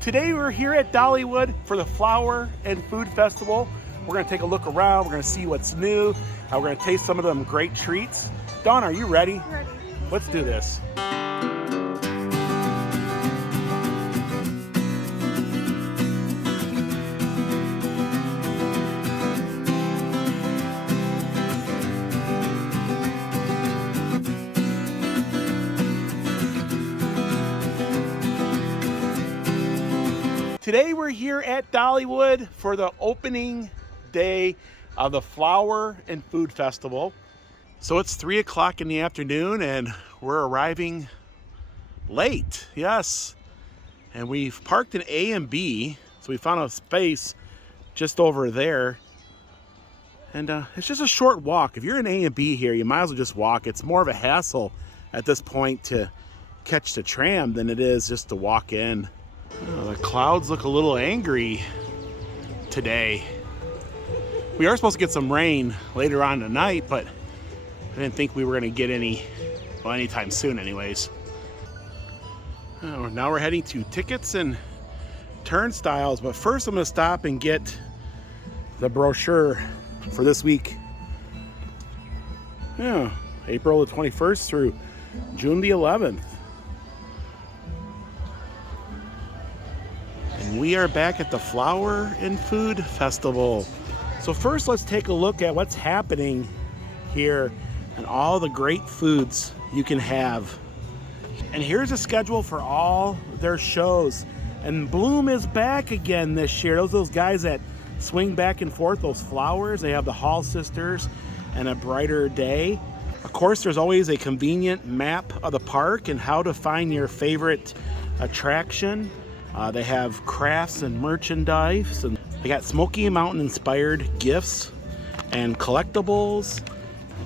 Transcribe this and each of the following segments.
Today we're here at Dollywood for the Flower and Food Festival. We're gonna take a look around, we're gonna see what's new, we're gonna taste some of them great treats. Dawn, are you ready? Ready. Let's do this. Today we're here at Dollywood for the opening day of the Flower and Food Festival. So it's 3 o'clock in the afternoon and we're arriving late, yes. And we've parked in A and B, so we found a space just over there. And it's just a short walk. If you're in A and B here, you might as well just walk. It's more of a hassle at this point to catch the tram than it is just to walk in. The clouds look a little angry today. We are supposed to get some rain later on tonight, but I didn't think we were going to get any, well, anytime soon anyways. Now we're heading to tickets and turnstiles, but first I'm going to stop and get the brochure for this week. Yeah, April the 21st through June the 11th. We are back at the Flower and Food Festival. So first let's take a look at what's happening here and all the great foods you can have. And here's a schedule for all their shows. And Bloom is back again this year. Those guys that swing back and forth, those flowers. They have the Hall Sisters and A Brighter Day. Of course, there's always a convenient map of the park and how to find your favorite attraction. They have crafts and merchandise, and they got Smoky Mountain inspired gifts and collectibles.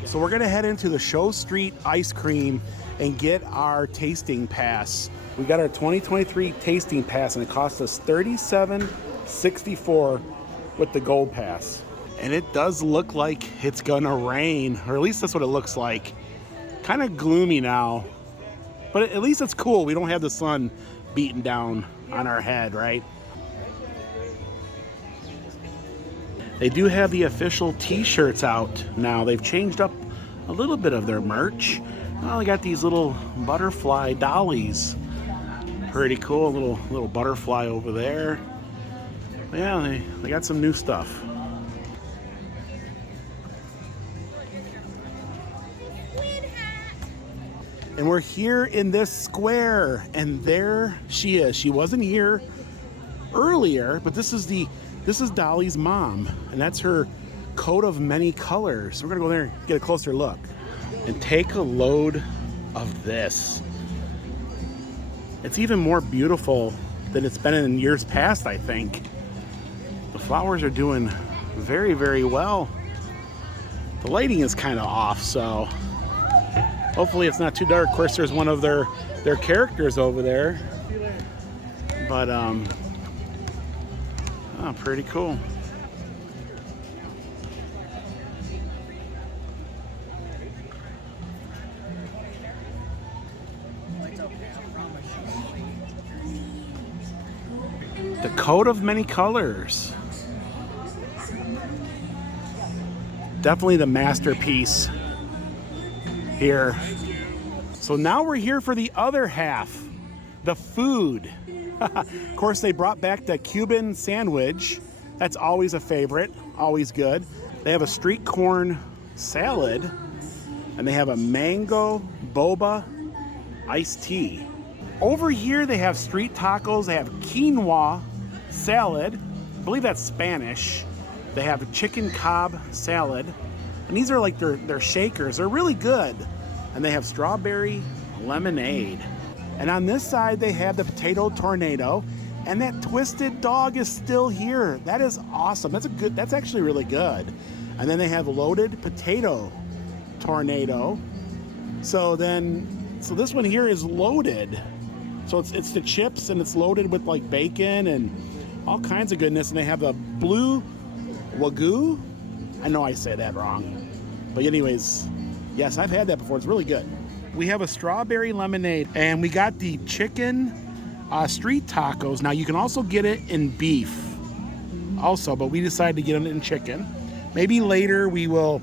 So we're gonna head into the Show Street Ice Cream and get our tasting pass. We got our 2023 tasting pass and it cost us $37.64 with the gold pass. And it does look like it's gonna rain, or at least that's what it looks like. Kind of gloomy now, but at least it's cool. We don't have the sun beating down on our head, right? They do have the official t-shirts out now. They've changed up a little bit of their merch. Well, they got these little butterfly dollies. Pretty cool, little butterfly over there. Yeah, they got some new stuff. And we're here in this square, and there she is. She wasn't here earlier, but this is Dolly's mom, and that's her coat of many colors. We're gonna go there and get a closer look and take a load of this. It's even more beautiful than it's been in years past, I think. The flowers are doing very, very well. The lighting is kind of off, so hopefully it's not too dark. Of course, there's one of their characters over there. But, oh, pretty cool. The coat of many colors. Definitely the masterpiece here. So now we're here for the other half, the food. Of course, they brought back the Cuban Sandwich. That's always a favorite, always good. They have a street corn salad, and they have a mango boba iced tea. Over here, they have street tacos. They have quinoa salad. I believe that's Spanish. They have a chicken cob salad. And these are like their shakers. They're really good. And they have strawberry lemonade. And on this side, they have the potato tornado. And that twisted dog is still here. That is awesome. That's actually really good. And then they have loaded potato tornado. So this one here is loaded. So it's the chips, and it's loaded with like bacon and all kinds of goodness. And they have a blue wagyu. I know I say that wrong. But anyways, yes, I've had that before. It's really good. We have a strawberry lemonade, and we got the chicken street tacos. Now you can also get it in beef also, but we decided to get it in chicken. Maybe later we will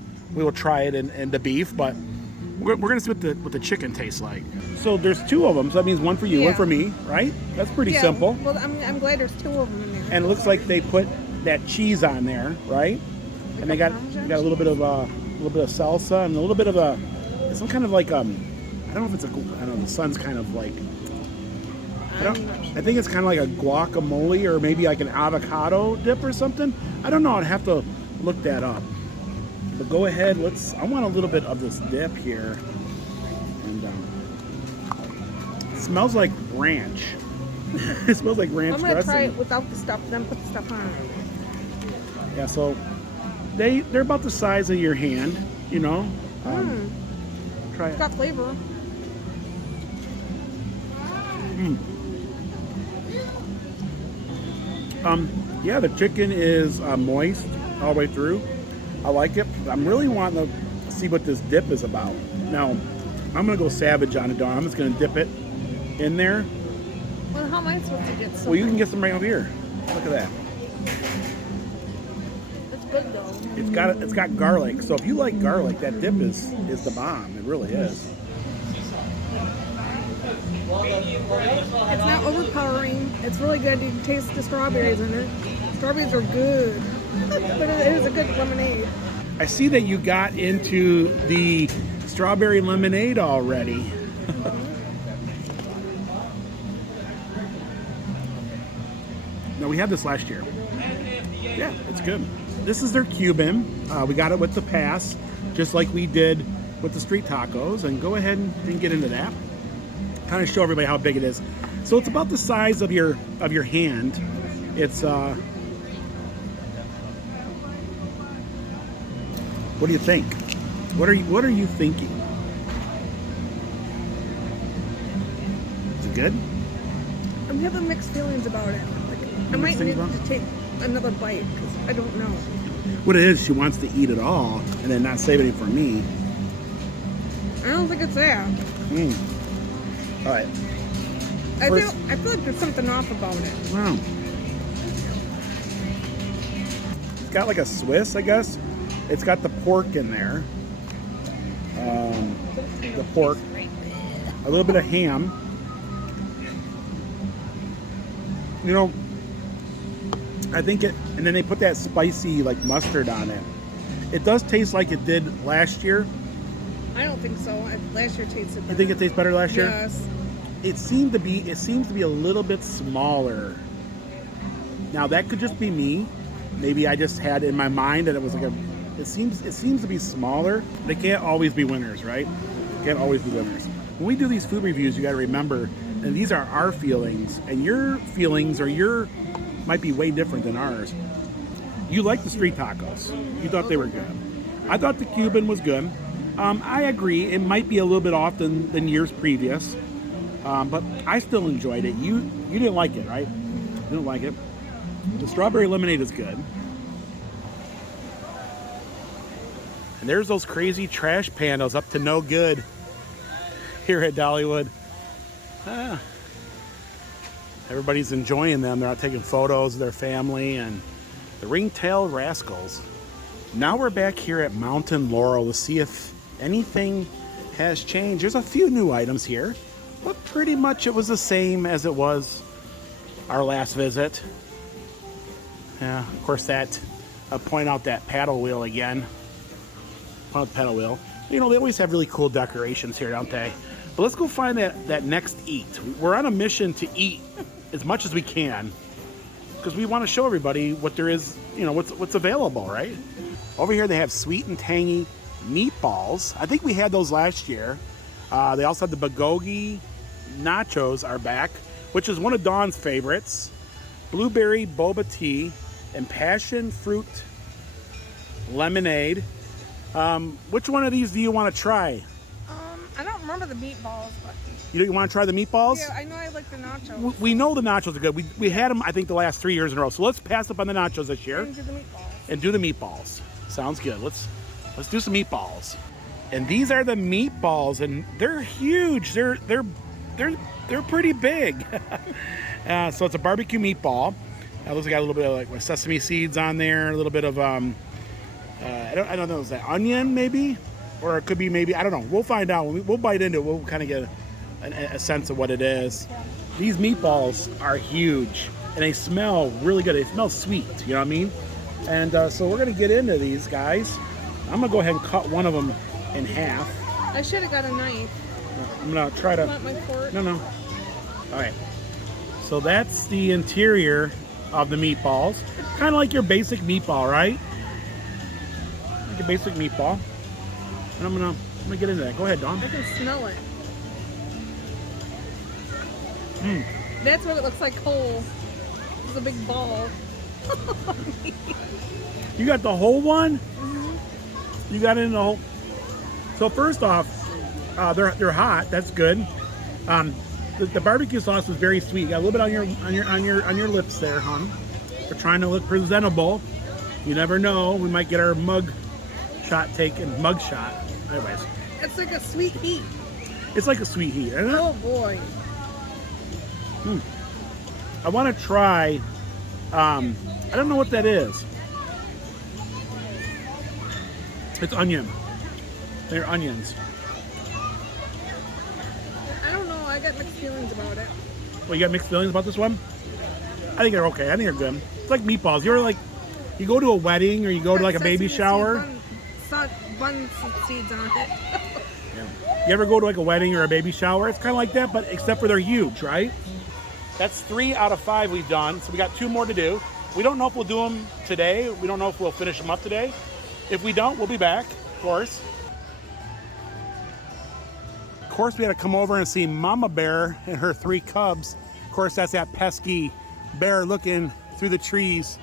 try it in the beef, but we're gonna see what the chicken tastes like. So there's 2 of them, so that means one for you, one for me, right? That's pretty simple. Well, I'm glad there's 2 of them in there. And it looks like they put that cheese on there, right? And they got a little bit of salsa and a little bit of some kind of like I don't know if it's I don't know, the sun's kind of like I think it's kind of like a guacamole or maybe like an avocado dip or something. I don't know. I'd have to look that up. But go ahead. I want a little bit of this dip here. And it smells like ranch. It smells like ranch dressing. I'm gonna try it without the stuff, then put the stuff on it. Yeah. So they're about the size of your hand. You know. Try it. It's got flavor. Yeah, the chicken is moist all the way through. I like it. I'm really wanting to see what this dip is about. Now, I'm going to go savage on it, Dawn. I'm just going to dip it in there. Well, how am I supposed to get some? Well, you can get some right over here. Look at that. It's good, though. It's got garlic. So if you like garlic, that dip is the bomb. It really is. It's not overpowering. It's really good. You can taste the strawberries in it. Strawberries are good. But it is a good lemonade. I see that you got into the strawberry lemonade already. No, we had this last year. Yeah, it's good. This is their Cuban. We got it with the pass, just like we did with the street tacos. And go ahead and get into that. Kind of show everybody how big it is. So it's about the size of your hand. It's what do you think? What are you thinking? Is it good? I'm having mixed feelings about it. I might need to take another bite because I don't know. What it is, she wants to eat it all and then not save any for me. I don't think it's that. All right. I feel like there's something off about it. Wow. It's got like a Swiss, I guess. It's got the pork in there. The pork. A little bit of ham. You know, I think it, and then they put that spicy like mustard on it. It does taste like it did last year. I don't think so. Last year tasted better. You think it tastes better last year? Yes. It seems to be a little bit smaller. Now that could just be me. Maybe I just had in my mind that it was like it seems to be smaller. They can't always be winners, right? Can't always be winners. When we do these food reviews, you got to remember, and these are our feelings, and your feelings might be way different than ours. You like the street tacos. You thought they were good. I thought the Cuban was good. I agree. It might be a little bit off than years previous, but I still enjoyed it. You didn't like it, right? You didn't like it. The strawberry lemonade is good. And there's those crazy trash pandas up to no good here at Dollywood. Everybody's enjoying them. They're out taking photos of their family and the ring-tailed rascals. Now we're back here at Mountain Laurel to see if anything has changed. There's a few new items here, but pretty much it was the same as it was our last visit. Yeah, of course I'll point out that paddle wheel again. Point out the paddle wheel. You know, they always have really cool decorations here, don't they? But let's go find that next eat. We're on a mission to eat as much as we can because we want to show everybody what there is, you know, what's available, right? Over here they have sweet and tangy meatballs. I think we had those last year. They also have the bulgogi nachos are back, which is one of Dawn's favorites. Blueberry boba tea and passion fruit lemonade. Which one of these do you want to try? I don't remember the meatballs, but You want to try the meatballs? yeah, I know I like the nachos. We know the nachos are good. We had them, I think, the last 3 years in a row. So let's pass up on the nachos this year And do the meatballs. and do the meatballs. Sounds good. Let's do some meatballs. And these are the meatballs, and they're huge. They're they're pretty big. So it's a barbecue meatball. It looks like got a little bit of like sesame seeds on there, a little bit of I don't know, is that onion maybe, or it could be maybe, I don't know. We'll find out. We'll bite into it. We'll kind of get a sense of what it is. These meatballs are huge and they smell really good. They smell sweet, you know what I mean? And so we're gonna get into these guys. I'm gonna go ahead and cut one of them in half. I should have got a knife. I'm gonna try to. Want my fork? No. All right. So that's the interior of the meatballs. Kind of like your basic meatball, right? Like a basic meatball. And I'm gonna get into that. Go ahead, Dawn. I can smell it. That's what it looks like whole. It's a big ball. You got the whole one? Mm-hmm. You got it in the whole. So first off, they're hot. That's good. The barbecue sauce is very sweet. Got a little bit on your lips there, hon. We're trying to look presentable. You never know. We might get our mug shot taken. Mug shot. Anyways. It's like a sweet heat. It's like a sweet heat, isn't it? Oh boy. I want to try. I don't know what that is. It's onion. They're onions. I don't know. I got mixed feelings about it. Well, you got mixed feelings about this one? I think they're okay. I think they're good. It's like meatballs. You ever like, you go to a wedding or you go to like a baby shower? Bun seeds on it. You ever go to like a wedding or a baby shower? It's kind of like that, but except for they're huge, right? That's 3 out of 5 we've done. So we got 2 more to do. We don't know if we'll do them today. We don't know if we'll finish them up today. If we don't, we'll be back, of course. Of course, we had to come over and see Mama Bear and her 3 cubs. Of course, that's that pesky bear looking through the trees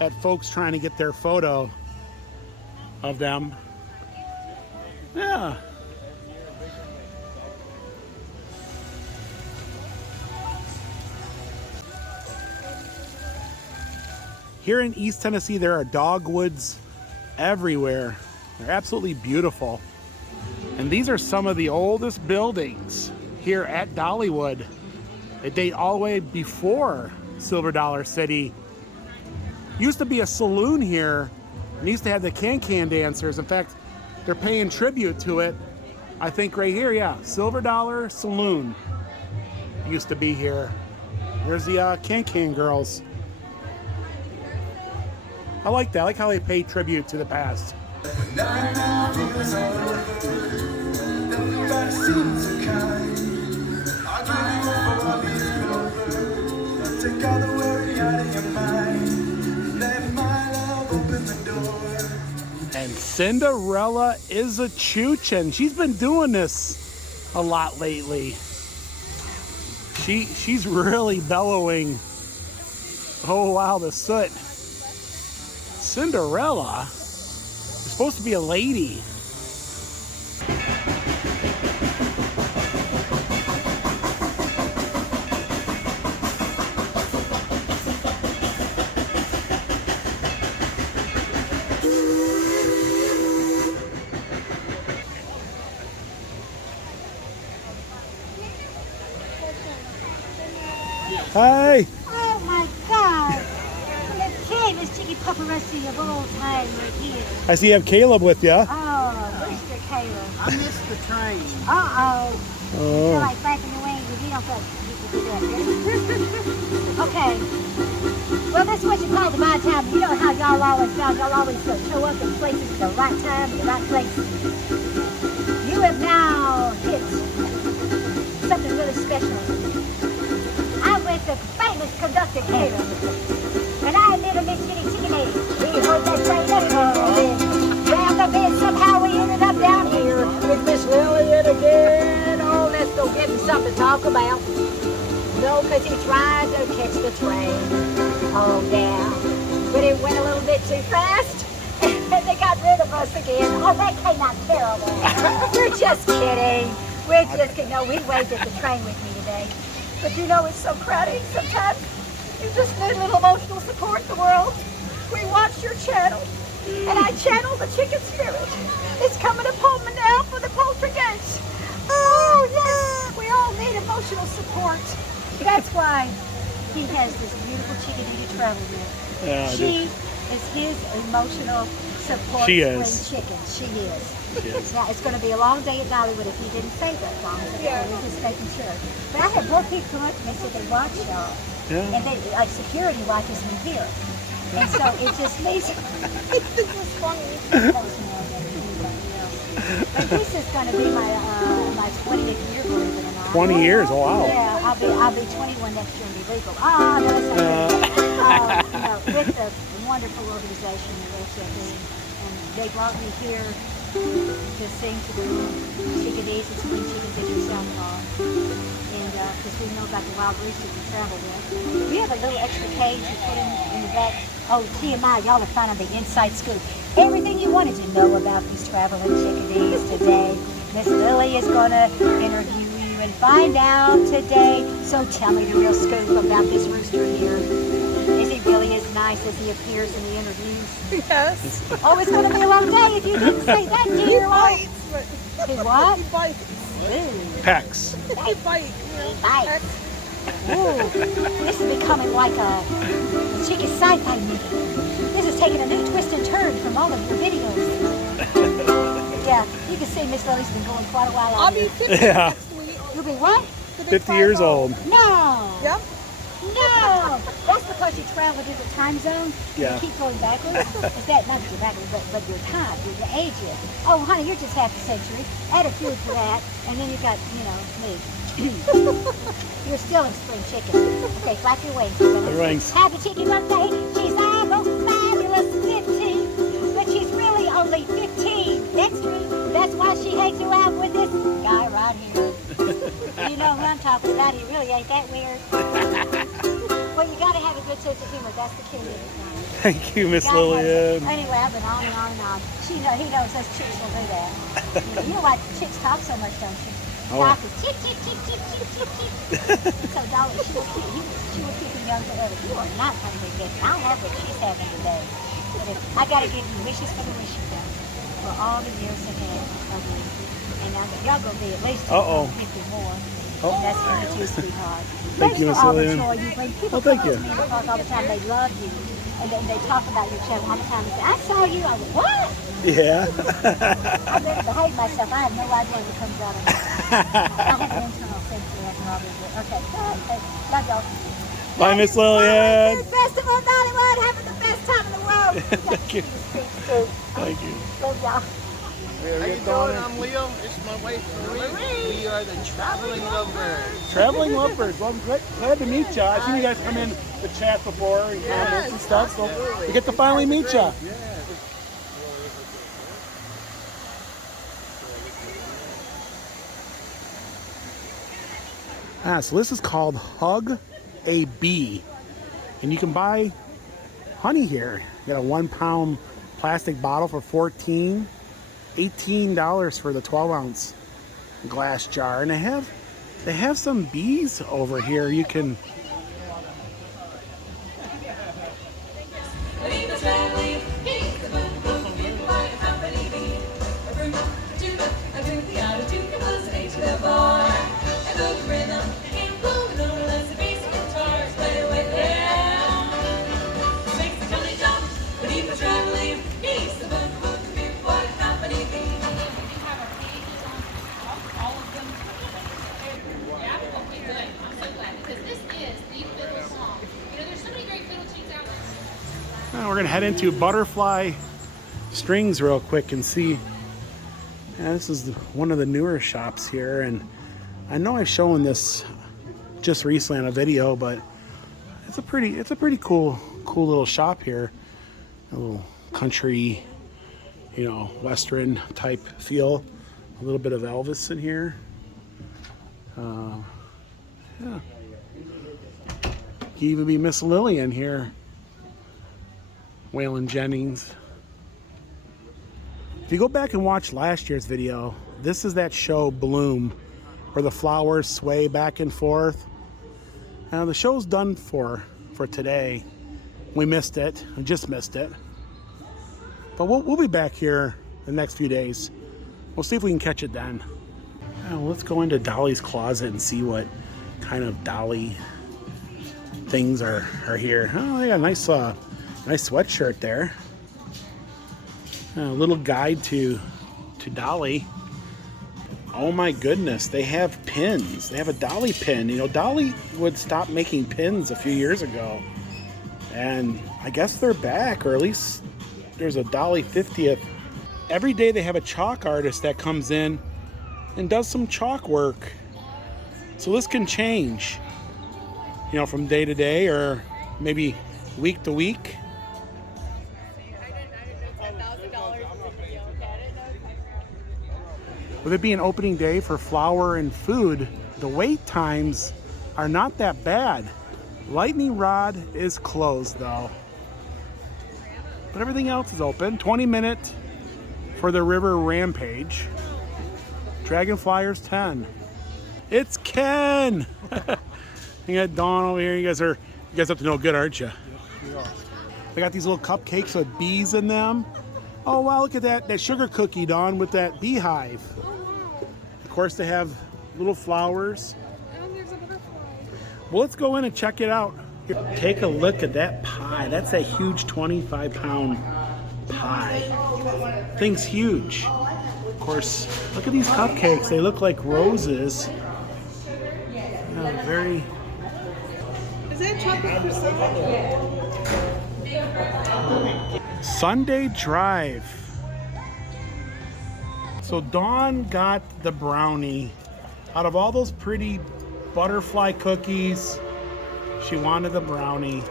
at folks trying to get their photo of them. Yeah. Here in East Tennessee, there are dogwoods everywhere. They're absolutely beautiful. And these are some of the oldest buildings here at Dollywood. They date all the way before Silver Dollar City. Used to be a saloon here, and used to have the can-can dancers. In fact, they're paying tribute to it. I think right here, yeah, Silver Dollar Saloon used to be here. There's the can-can girls. I like that. I like how they pay tribute to the past. And Cinderella is a choochin'. She's been doing this a lot lately. She's really bellowing. Oh wow, the soot. Cinderella is supposed to be a lady. Hi. Oh my God. The famous chicken paparazzi of all time right here. I see you have Caleb with you. Oh, Mr. Caleb. I missed the train. Uh-oh. Oh. Feel like flapping your wings if you don't feel Okay. Well, that's what you call the right time. You know how y'all always show up in places at the right time, in the right place. You have now hit something really special. I'm with the famous conductor Caleb. And I live in this city, Chickadee. We heard that train round the bend. Somehow we ended up down here with Miss Lillian again. Oh, let's go give him something to talk about. No, because he tried to catch the train. Oh, yeah. But it went a little bit too fast. And they got rid of us again. Oh, that came out terrible. We're just kidding. We're just kidding. No, we waved at the train with me today. But you know, it's so crowded sometimes. You just need a little emotional support in the world. We watch your channel, and I channel the chicken spirit. It's coming upon me now for the poltergeist. Oh, yes. We all need emotional support. That's why he has this beautiful Chickadee to travel with. Yeah, She is his emotional support She spring is. chicken. She is. She is. Now, it's going to be a long day at Dollywood if he didn't say that, Mom. Yeah. We're just making sure. But I had more people come up to me and said they watch y'all. Yeah. And they, like, security watches me here. And so it just makes This is funny. But this is going to be my 20th year, believe it or not. 20 years, oh wow. Yeah, I'll be 21 next year and be legal. Ah, no, it's with the wonderful organization, the Chickadee, and they brought me here to sing to the chickadees and spring chickens at your South Lawn. And because we know about the wild roosters we travel with. We have a little extra cage you put in the back. Oh, TMI, y'all are finding the inside scoop. Everything you wanted to know about these traveling chickadees today. Miss Lily is going to interview you and find out today. So tell me the real scoop about this rooster here. Is he really as nice as he appears in the interviews? Yes. Oh, it's going to be a long day if you didn't say that, He dear. bites. He what? He bites. Ooh, Pecs. He bites. he bites. Ooh, this is becoming like a chicken sci-fi movie. This is taking a new twist and turn from all of your videos. Yeah, you can see Miss Lily's been going quite a while. I'll be 50 Yeah. next week. You'll be what? 50 years old. No. Yep. No. That's because you travel different time zones. Yeah. You keep going backwards. Is that not your backwards, but your time, your age is. Oh, honey, you're just half a century. Add a few to that, and then you got, me. You're still in spring chicken. Okay, flap your wings. The wings. Happy chicken birthday. She's almost fabulous 15, but she's really only 15. That's true. That's why she hangs around with this guy right here. You know who I'm talking about. He really ain't that weird. Well, you gotta have a good sense of humor. That's the key. Thank you, Miss Gotta have Lillian. it. Anyway, I've been on and on and on. He knows us chicks will do that. You know why chicks talk so much, don't you? Oh. Talk is chip, chip, chip, chip, chip, chip, chip. So Dolly, she will keep him young forever. You are not going to get this. I don't have what she's having today. But I got to give you wishes for the wishes down for all the years ahead of you. And now y'all going to be at least 50 more. Oh. And that's for you too, sweetheart. Thank you, Miss Lillian. All the joy you bring. People Oh, thank come you. up to me in the park all the time. They love you. And then they talk about your channel all the time. They say, I saw you. I go, what? Yeah. I better behave myself. I have no idea what comes out of me. I have an internal sensory. I can always do. Okay. Love y'all. Bye, Miss Lillian. Festival Dollywood. Having the best time in the world. Thank you. Thank you. Love y'all. How you doing? I'm Leo. It's my wife Marie. We are the Traveling Lovebirds. Traveling Lovebirds. Well, I'm glad to meet you. I've seen you guys come in the chat before and comments and stuff, so we get to finally meet you. So this is called Hug a Bee, and you can buy honey here. You got a 1 pound plastic bottle for $14, $18 for the 12-ounce glass jar, and they have some bees over here. You can. We're gonna head into Butterfly Strings real quick and see. This is one of the newer shops here, and I know I've shown this just recently on a video, but it's a pretty cool little shop here. A little country, western type feel. A little bit of Elvis in here. Yeah. Could even be Miss Lillian here. Waylon Jennings. If you go back and watch last year's video, this is that show Bloom, where the flowers sway back and forth. Now the show's done for today. We missed it. We just missed it. But we'll be back here the next few days. We'll see if we can catch it then. Let's go into Dolly's closet and see what kind of Dolly things are here. Oh, they got a nice sweatshirt there. A little guide to Dolly. Oh my goodness, they have pins. They have a Dolly pin. You know, Dolly would stop making pins a few years ago. And I guess they're back, or at least there's a Dolly 50th. Every day they have a chalk artist that comes in and does some chalk work. So this can change, you know, from day to day or maybe week to week. With it being opening day for flour and food, the wait times are not that bad. Lightning Rod is closed though. But everything else is open. 20-minute for the River Rampage. Dragonflyers 10. It's Ken! You got Dawn over here. You guys up to no good, aren't you? They got these little cupcakes with bees in them. Oh wow, look at that sugar cookie, Dawn, with that beehive. Of course, they have little flowers. And there's a butterfly. Well, let's go in and check it out. Here, take a look at that pie. That's a huge 25-pound pie. Thing's huge. Of course, look at these cupcakes. They look like roses. Very. Is that chocolate croissant? Sunday drive. So Dawn got the brownie. Out of all those pretty butterfly cookies, she wanted the brownie.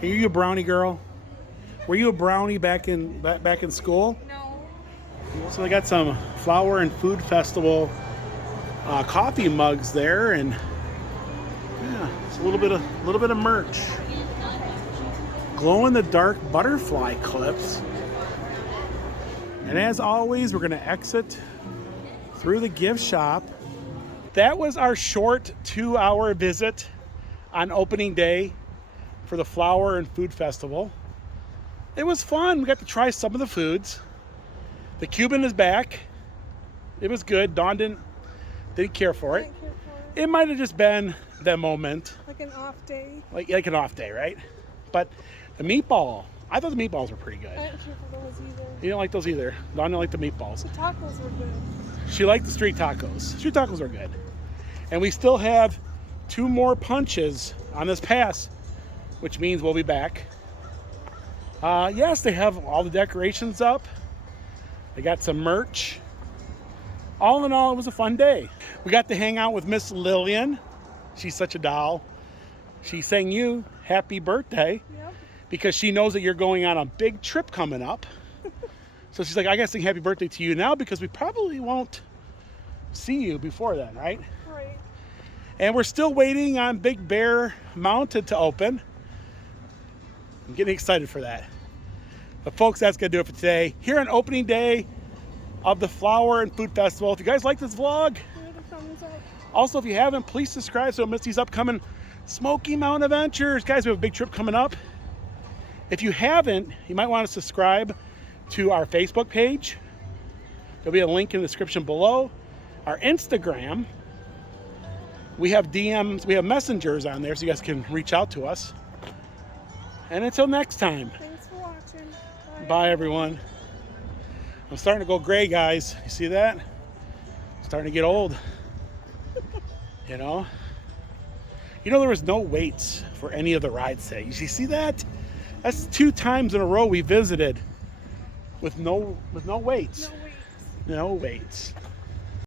Are you a brownie girl? Were you a brownie back in school? No. So they got some Flower and Food Festival coffee mugs there, and yeah, it's a little bit of merch. Glow-in-the-dark butterfly clips. And as always, we're going to exit through the gift shop. That was our short 2-hour visit on opening day for the Flower and Food Festival. It was fun. We got to try some of the foods. The Cuban is back. It was good. Dawn didn't care for it. It might have just been the moment. Like an off day. Like an off day, right? But the meatball, I thought the meatballs were pretty good. I didn't care for those either. You don't like those either. Dawn didn't like the meatballs. The tacos were good. She liked the street tacos. Street tacos are good. And we still have 2 more punches on this pass, which means we'll be back. Yes, they have all the decorations up. They got some merch. All in all, it was a fun day. We got to hang out with Miss Lillian. She's such a doll. She sang you happy birthday. Yep. Because she knows that you're going on a big trip coming up. So she's like, I gotta sing happy birthday to you now because we probably won't see you before then, right? Right. And we're still waiting on Big Bear Mountain to open. I'm getting excited for that. But folks, that's gonna do it for today. Here on opening day of the Flower and Food Festival. If you guys like this vlog, Give it a thumbs up. also if you haven't, please subscribe so you don't miss these upcoming Smoky Mountain adventures. Guys, we have a big trip coming up. If you haven't, you might want to subscribe to our Facebook page. There'll be a link in the description below. Our Instagram. We have DMs, we have messengers on there so you guys can reach out to us. And until next time. Thanks for watching. Bye everyone. I'm starting to go gray, guys. You see that? I'm starting to get old. You know? There was no waits for any of the rides today. You see that? That's 2 times in a row we visited with no waits. No waits. No waits.